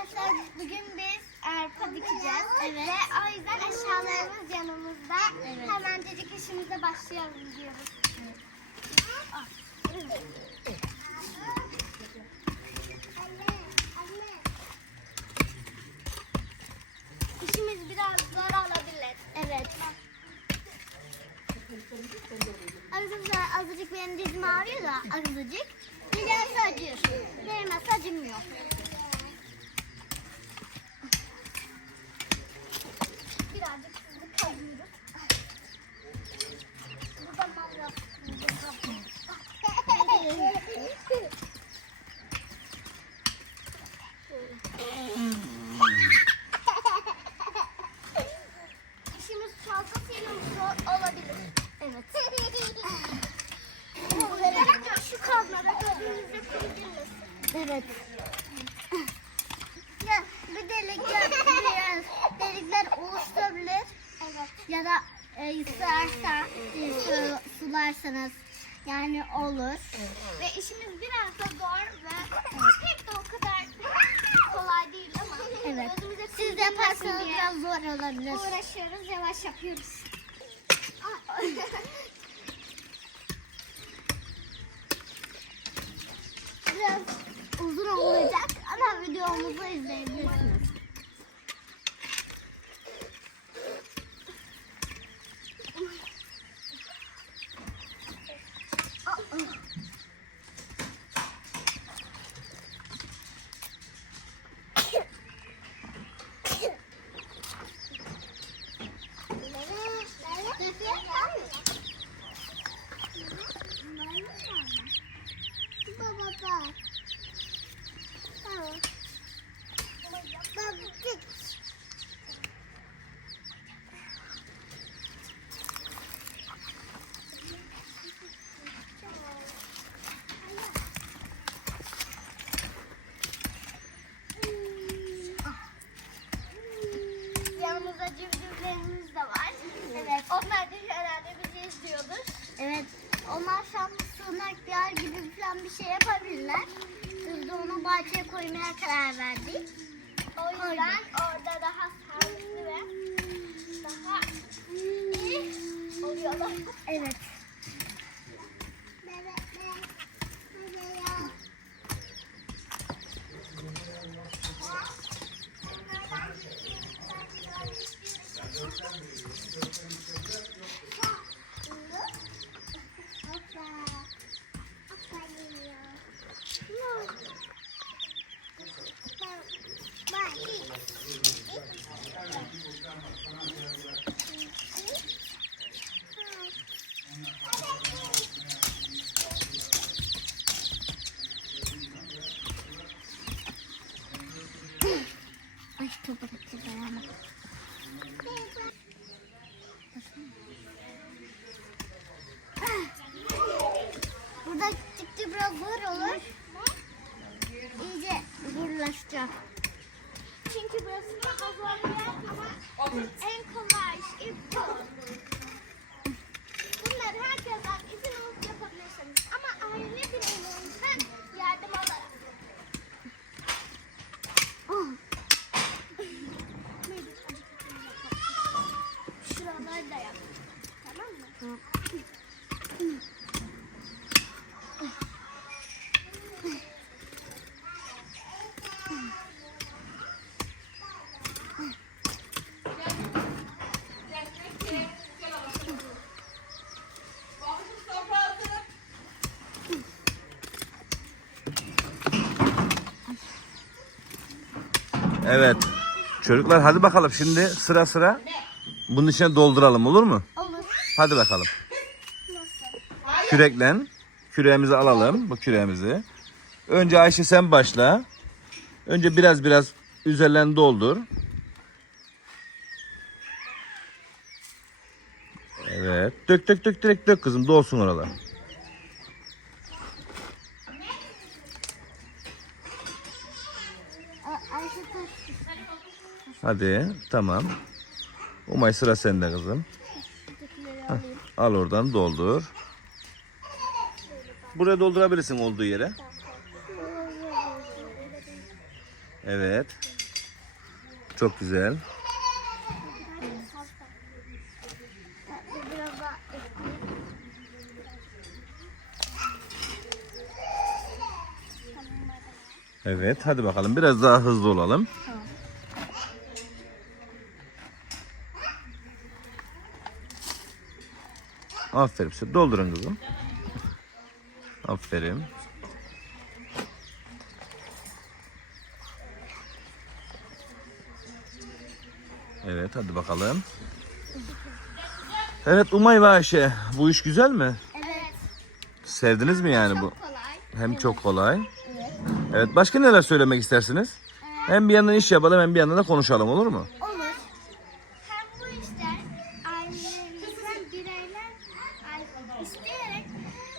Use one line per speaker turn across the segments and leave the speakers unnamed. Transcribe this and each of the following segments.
Arkadaşlar bugün biz arpa dikeceğiz. Evet. Ve o yüzden eşyalarımız yanımızda. Evet. Hemencecik işimize başlayalım diyoruz. Ah. İşimiz biraz zor olabilir. Evet. Arkadaşlar azıcık benim dizim ağrıyor da azıcık. Dilerse acıyor. Değmezse acımıyor. Birazcık hızlı kazıyoruz. Burada mal yok. İşimiz fazlasıyla zor olabilir. Evet. Şu kazmada gözünüzde kırdırmasın. Evet. Ya bir delikler biraz delikler oluşturabilir. Evet. Ya da e, sığarsa, e, su, sularsanız yani olur. Ve işimiz biraz da zor ve pek de o kadar kolay değil ama.
Evet.
gözümüze
Siz de yaparsanız biraz zor olabilir.
Uğraşıyoruz, yavaş yapıyoruz.
Biraz uzun olacak ama videomuzu izleyebilirsiniz.
Baba bak. Tamam. Bak git. Yanımızda civcivlerimiz de var. Evet. Onlar da herhalde bizi izliyordur.
Evet. Onlar şu an sığınak bir yer gibi falan bir şey yapabilirler. Biz de onu bahçeye koymaya karar verdik.
O yüzden orada daha sağlıklı ve daha iyi oluyorlar.
Evet. Ay topu ama. Burada çıktı biraz zor olur. İyice zorlaşacak.
Çünkü burası daha zor bir yer ama en kolay iş bu. Bunları herkesten izin alıp yapabilirsiniz. Ama aile bireylerinden yardım alarak.
Oh,
Şuraları da yap. Tamam mı?
Evet. Çocuklar hadi bakalım şimdi sıra sıra bunun içine dolduralım olur mu?
Olur.
Hadi bakalım. Kürekle küreğimizi alalım bu küreğimizi. Önce Ayşe sen başla. Önce biraz biraz üzerlerini doldur. Evet. Dök dök dök direkt dök kızım dolsun oralar.
Ayşe taş.
Hadi tamam. Umay sıra sende kızım. Heh, al oradan doldur. Buraya doldurabilirsin olduğu yere. Evet. Çok güzel. Evet hadi bakalım biraz daha hızlı olalım. Aferin size. Doldurun kızım. Aferin. Evet hadi bakalım. Evet Umay ve Ayşe bu iş güzel mi?
Evet.
Sevdiniz mi yani bu?
Kolay.
Hem çok kolay. Evet başka neler söylemek istersiniz? Hem bir yandan iş yapalım hem bir yandan da konuşalım olur mu?
Olur. Hem bu işler ailelerimizden bireyler ay- isteyerek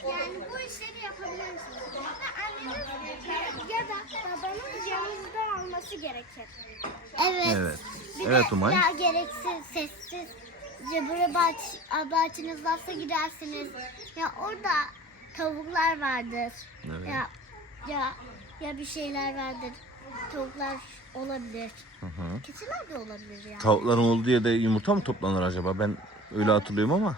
yani bu işleri yapabilirsiniz. Hatta anneniz ya da babanın yanınızda olması gerekir. Evet.
Evet.
Bir
Evet
de
Umay.
ya gereksiz, sessiz. Cebure bahç, bahçeniz varsa gidersiniz. Ya orada tavuklar vardır.
Evet.
Ya ya ya bir şeyler vardır. Tavuklar olabilir.
Hı hı.
Keçiler de olabilir yani.
Tavukların olduğu yerde yumurta mı toplanır acaba? Ben öyle hatırlıyorum ama.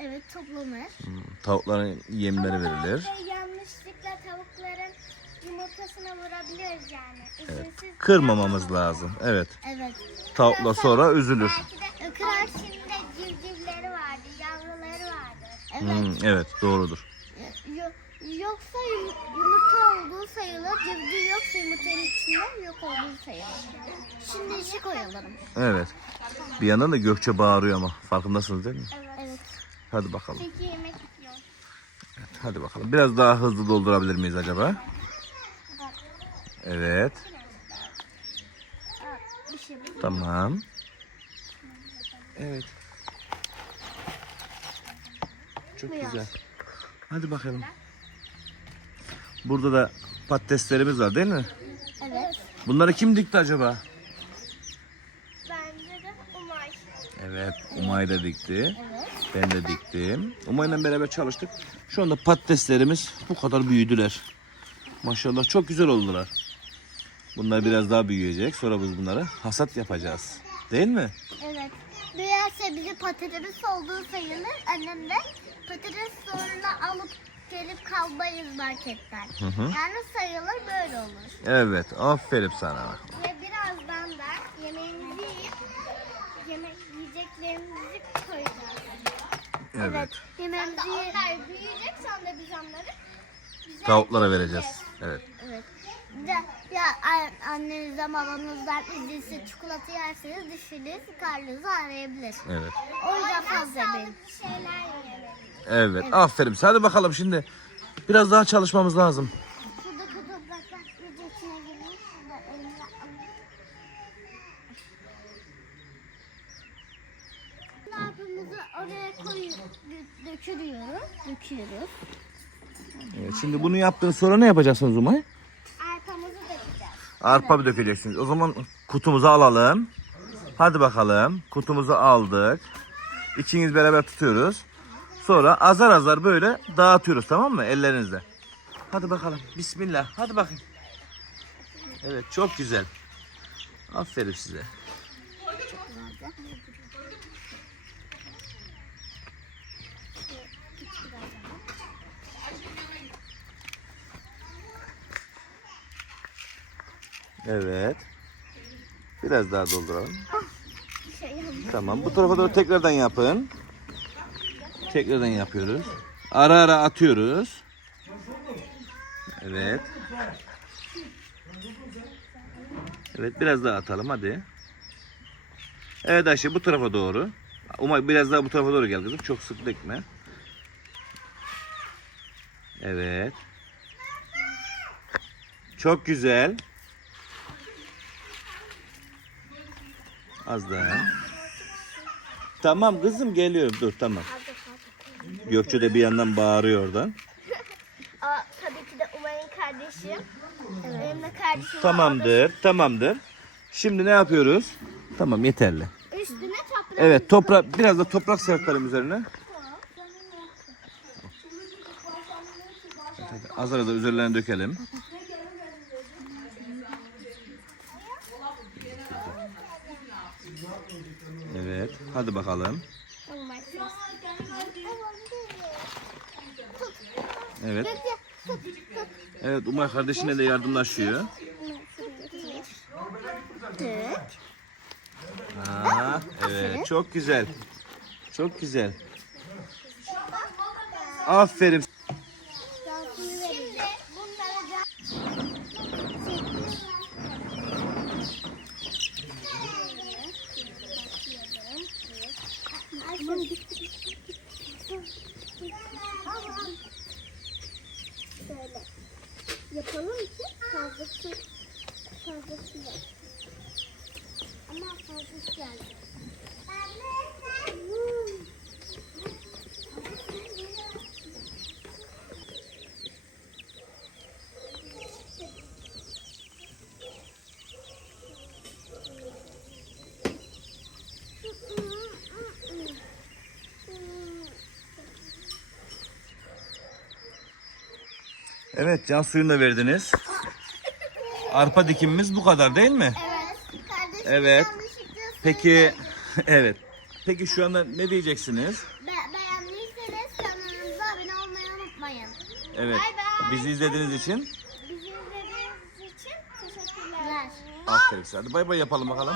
evet toplanır.
Hmm, Tavukların yemleri
Ama
verilir.
yanlışlıkla tavukların yumurtasına vurabiliriz yani. İzinsiz
Kırmamamız
yapmamamız
lazım. Evet.
Evet.
Tavuklar sonra üzülür.
Belki de ıkrar içinde civcivleri vardı, yavruları vardı. Evet.
Hmm, evet doğrudur.
Yo- yoksa yum- yumurta olduğu sayılır, civciv yoksa yumurtanın içinde yok olduğu sayılır. Şimdi işi koyalım.
Evet. Bir yandan da Gökçe bağırıyor ama. Farkındasınız değil mi?
Evet.
Hadi bakalım.
Peki yemek yiyor.
Hadi bakalım. Biraz daha hızlı doldurabilir miyiz acaba? Evet. Tamam. Evet. Çok güzel. Hadi bakalım. Burada da patateslerimiz var değil mi?
Evet.
Bunları kim dikti acaba?
Bence de umay.
Evet, Umay da dikti.
Evet.
Ben de diktim. Umay'la beraber çalıştık. Şu anda patateslerimiz bu kadar büyüdüler. Maşallah çok güzel oldular. Bunlar biraz daha büyüyecek. Sonra biz bunları hasat yapacağız. Değil mi?
Evet. Büyerse bize patates olduğu sayılır. Annem de patates sonra alıp gelip kalmayız marketten.
Hı hı.
Yani sayılır böyle olur.
Evet, aferin sana.
Ve birazdan da yemeğimizi yiyip yemek yiyeceklerimizi koyacağız.
Evet.
Yemeğimizi onlar büyüyecek sonra biz onları bize
Tavuklara vereceğiz. Evet.
Evet. De ya annenizden babanızdan izinsiz çikolata yerseniz dişiniz karnınızı ağrıyabilir.
Evet.
O yüzden fazla yemeyin. şeyler yiyelim.
Evet. Aferin. Hadi bakalım şimdi. Biraz daha çalışmamız lazım.
Şurada kutupraklar iyice içine girmiş. Şurada elimle alayım. Larpımızı oraya koyuyoruz. Dökülüyoruz. Döküyoruz.
Evet, şimdi bunu yaptığın sonra ne yapacaksınız Umay?
Arpamızı dökeceğiz.
Arpa bir dökeceksiniz. O zaman kutumuzu alalım. Hadi bakalım. Kutumuzu aldık. İkiniz beraber tutuyoruz. Sonra azar azar böyle dağıtıyoruz tamam mı? Ellerinizle. Hadi bakalım. Bismillah. Hadi bakayım. Evet çok güzel. Aferin size. Evet. Biraz daha dolduralım.
Şey yapalım.
Tamam. Bu tarafa doğru tekrardan yapın. Tekrardan yapıyoruz. Ara ara atıyoruz. Evet. Evet biraz daha atalım hadi. Evet Ayşe bu tarafa doğru. Umay biraz daha bu tarafa doğru gel kızım. Çok sık dökme. Evet. Çok güzel. Az daha. Tamam kızım geliyorum. Dur tamam. Gökçe de bir yandan bağırıyor oradan.
Aa, tabii ki de Umar'ın kardeşi. Evet. Benim de kardeşim.
Tamamdır, tamamdır. Şimdi ne yapıyoruz? Tamam yeterli.
Üstüne toprak.
Evet toprak, biraz da toprak serpelim üzerine. Azara da üzerlerine dökelim.
Evet, hadi bakalım. Evet. Evet Umay kardeşine de yardımlaşıyor.
Tut.
Ha, evet çok güzel. Çok güzel. Aferin. Evet can suyunu da verdiniz. Arpa dikimimiz bu kadar değil mi?
Evet. Kardeşim
Evet.
yanlışlıkla
Peki evet. Peki şu anda ne diyeceksiniz?
Be- beğendiyseniz kanalımıza abone olmayı unutmayın.
Evet.
Bay bay.
Bizi izlediğiniz için
Bizi izlediğiniz için teşekkürler.
Aferin size. Hadi bay bay yapalım bakalım.